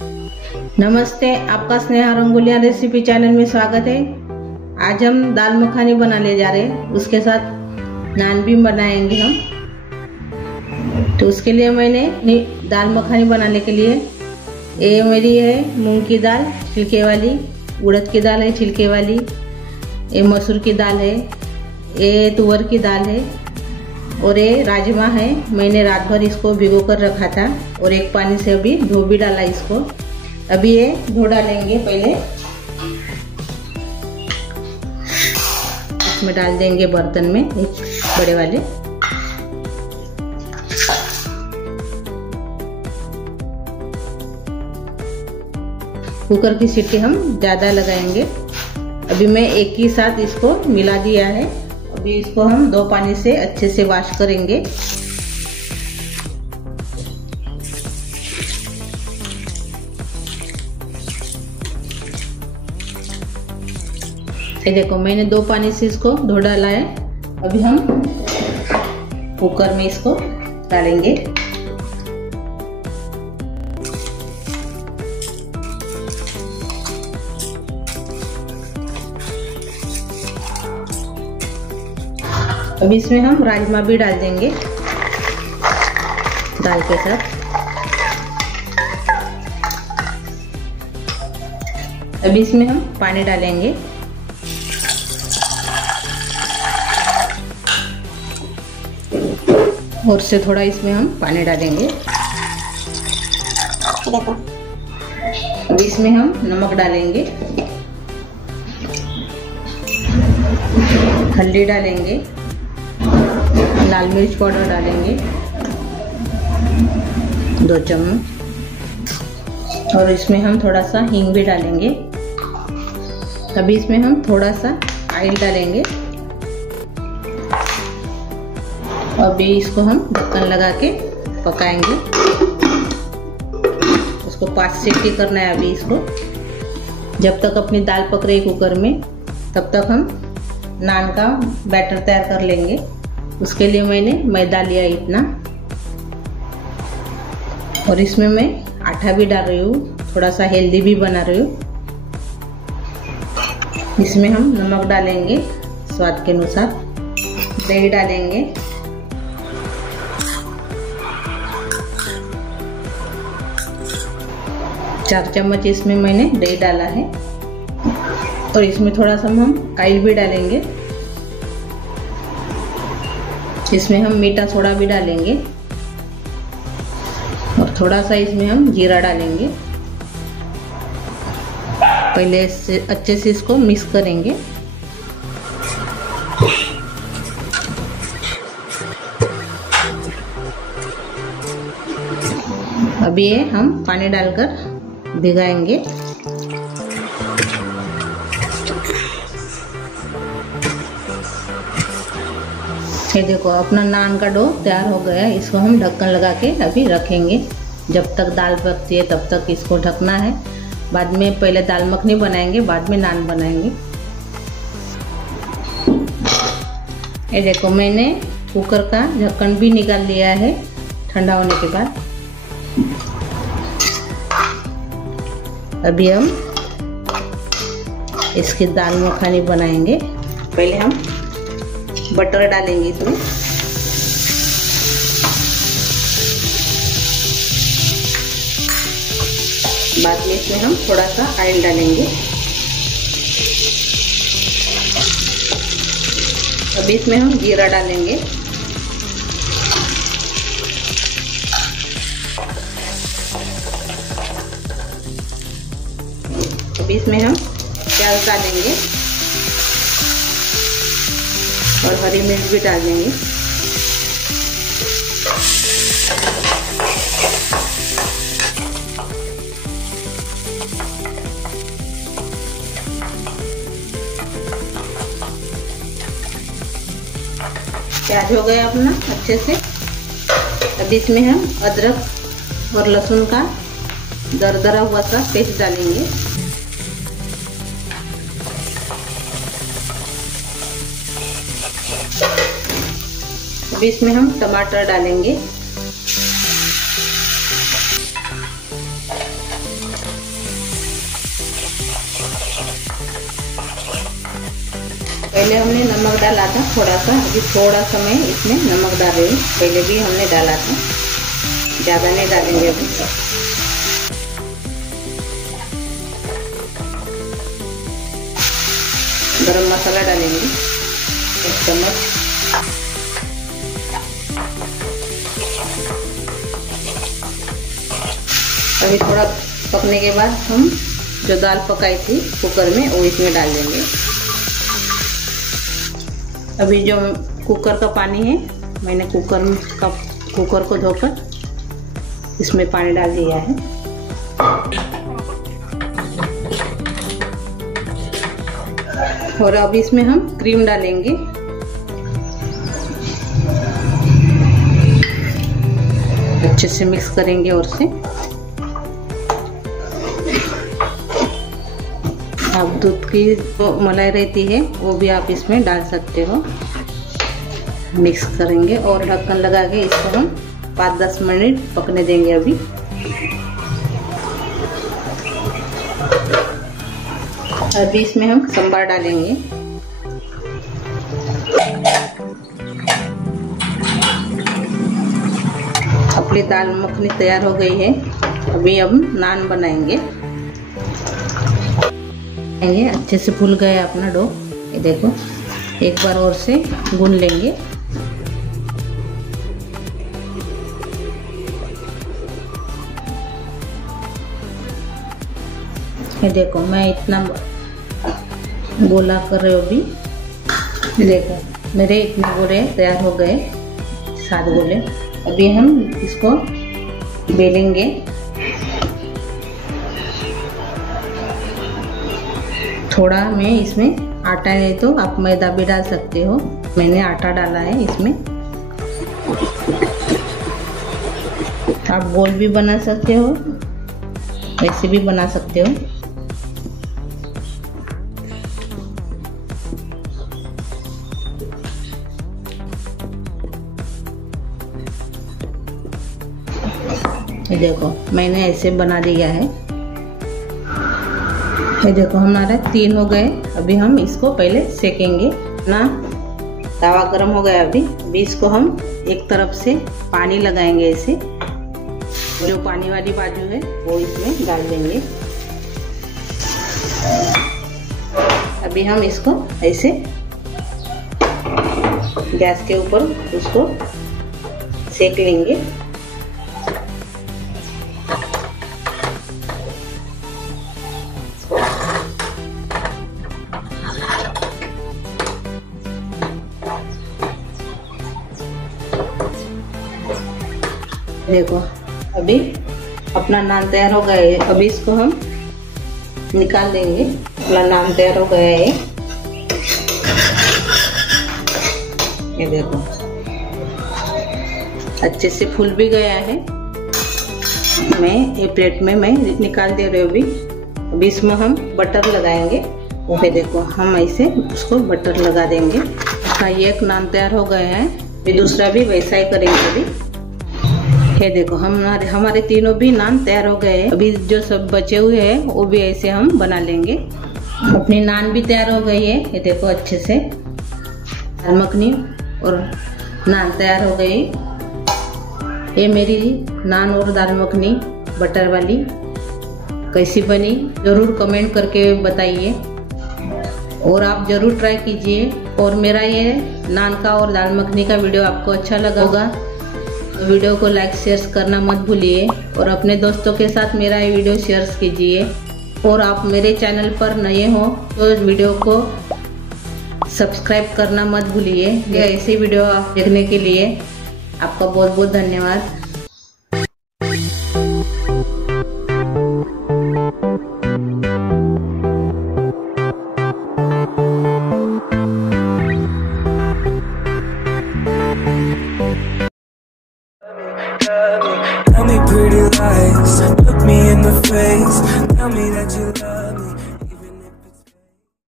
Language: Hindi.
नमस्ते, आपका स्नेहा रंगोलिया रेसिपी चैनल में स्वागत है। आज हम दाल मखानी बनाने जा रहे हैं, उसके साथ नान भी बनाएंगे हम। तो उसके लिए मैंने दाल मखानी बनाने के लिए ये मेरी है मूंग की दाल छिलके वाली, उड़द की दाल है छिलके वाली, ये मसूर की दाल है, ये तुअर की दाल है और ये राजमा है। मैंने रात भर इसको भिगो कर रखा था और एक पानी से अभी धो भी डाला इसको। अभी ये धो डालेंगे, पहले इसमें डाल देंगे बर्तन में, एक बड़े वाले। कुकर की सीटी हम ज़्यादा लगाएंगे। अभी मैं एक ही साथ इसको मिला दिया है। अभी इसको हम 2 पानी से अच्छे से वॉश करेंगे। ये देखो, मैंने 2 पानी से इसको धो डाला है। अभी हम कुकर में इसको डालेंगे। अभी इसमें हम राजमा भी डाल देंगे दाल के साथ। अभी इसमें हम पानी डालेंगे। और से थोड़ा इसमें हम पानी डालेंगे। अभी इसमें हम नमक डालेंगे, हल्दी डालेंगे, लाल मिर्च पाउडर डालेंगे 2 चम्मच और इसमें हम थोड़ा सा हींग भी डालेंगे। अभी इसमें हम थोड़ा सा ऑयल डालेंगे। अभी इसको हम ढक्कन लगा के पकाएंगे। उसको 5 सीटी करना है। अभी इसको जब तक अपनी दाल पक रही कुकर में, तब तक हम नान का बैटर तैयार कर लेंगे। उसके लिए मैंने मैदा लिया इतना और इसमें मैं आटा भी डाल रही हूँ, थोड़ा सा हेल्दी भी बना रही हूँ। इसमें हम नमक डालेंगे स्वाद के अनुसार, दही डालेंगे, चार चम्मच इसमें मैंने दही डाला है और इसमें थोड़ा सा हम ऑयल भी डालेंगे। इसमें हम मीठा सोडा भी डालेंगे और थोड़ा सा इसमें हम जीरा डालेंगे। पहले इससे अच्छे से इसको मिक्स करेंगे। अभी ये हम पानी डालकर भिगाएंगे। ये देखो, अपना नान का डो तैयार हो गया है। इसको हम ढक्कन लगा के अभी रखेंगे। जब तक दाल पकती है तब तक इसको ढकना है। बाद में पहले दाल मखनी बनाएंगे, बाद में नान बनाएंगे। ये देखो, मैंने कुकर का ढक्कन भी निकाल लिया है ठंडा होने के बाद। अभी हम इसकी दाल मखानी बनाएंगे। पहले हम बटर डालेंगे इसमें, बाद में इसमें हम थोड़ा सा ऑयल डालेंगे। अभी इसमें हम जीरा डालेंगे। अभी इसमें हम प्याज डालेंगे और हरी मिर्च भी डाल देंगे। प्याज हो गया अपना अच्छे से। अब इसमें हम अदरक और लहसुन का दरदरा हुआ सा पेस्ट डालेंगे। अब इसमें हम टमाटर डालेंगे। पहले हमने नमक डाला था थोड़ा सा, अभी थोड़ा सा मैं इसमें नमक डाल रही हूँ। पहले भी हमने डाला था, ज़्यादा नहीं डालेंगे अभी। गरम मसाला डालेंगे 1 चम्मच। अभी थोड़ा पकने के बाद हम जो दाल पकाई थी कुकर में वो इसमें डाल देंगे। अभी जो कुकर का पानी है, मैंने कुकर को धोकर इसमें पानी डाल दिया है। और अब इसमें हम क्रीम डालेंगे। अच्छे से मिक्स करेंगे और से आप दूध की जो मलाई रहती है वो भी आप इसमें डाल सकते हो। मिक्स करेंगे और ढक्कन लगा के इसको हम 5-10 मिनट पकने देंगे। अभी इसमें हम सांभर डालेंगे। अपनी दाल मखनी तैयार हो गई है। अभी हम नान बनाएंगे। ये अच्छे से फूल गया अपना डो, ये देखो। एक बार और से गूंद लेंगे। ये देखो मैं इतना गोला कर रही हूँ अभी। देखो मेरे इतने गोले तैयार हो गए, 7 गोले। अभी हम इसको बेलेंगे। थोड़ा मैं इसमें आटा है तो आप मैदा भी डाल सकते हो। मैंने आटा डाला है इसमें। आप गोल भी बना सकते हो, ऐसे भी बना सकते हो। ये देखो मैंने ऐसे बना दिया है। ये देखो हमारा 3 हो गए। अभी हम इसको पहले सेकेंगे ना। तवा गर्म हो गया। अभी इसको हम एक तरफ से पानी लगाएंगे ऐसे। जो पानी वाली बाजू है वो इसमें डाल देंगे। अभी हम इसको ऐसे गैस के ऊपर उसको सेक लेंगे। देखो अभी अपना नान तैयार हो गया है। अभी इसको हम निकाल देंगे। अपना नान तैयार हो गया है। ये देखो अच्छे से फूल भी गया है। मैं ये प्लेट में मैं निकाल दे रही हूँ। अभी इसमें हम बटर लगाएंगे। ये देखो हम ऐसे उसको बटर लगा देंगे। ये एक नान तैयार हो गया है। अभी दूसरा भी वैसा ही करेंगे। अभी ये देखो हमारे तीनों भी नान तैयार हो गए हैं। अभी जो सब बचे हुए हैं वो भी ऐसे हम बना लेंगे। अपनी नान भी तैयार हो गई है। ये देखो अच्छे से दाल मखनी और नान तैयार हो गई। ये मेरी नान और दाल मखनी बटर वाली कैसी बनी जरूर कमेंट करके बताइए और आप जरूर ट्राई कीजिए। और मेरा ये नान का और दाल मखनी का वीडियो आपको अच्छा लगा होगा तो वीडियो को लाइक शेयर करना मत भूलिए और अपने दोस्तों के साथ मेरा ये वीडियो शेयर कीजिए। और आप मेरे चैनल पर नए हो तो वीडियो को सब्सक्राइब करना मत भूलिए। ऐसे वीडियो आप देखने के लिए आपका बहुत बहुत धन्यवाद।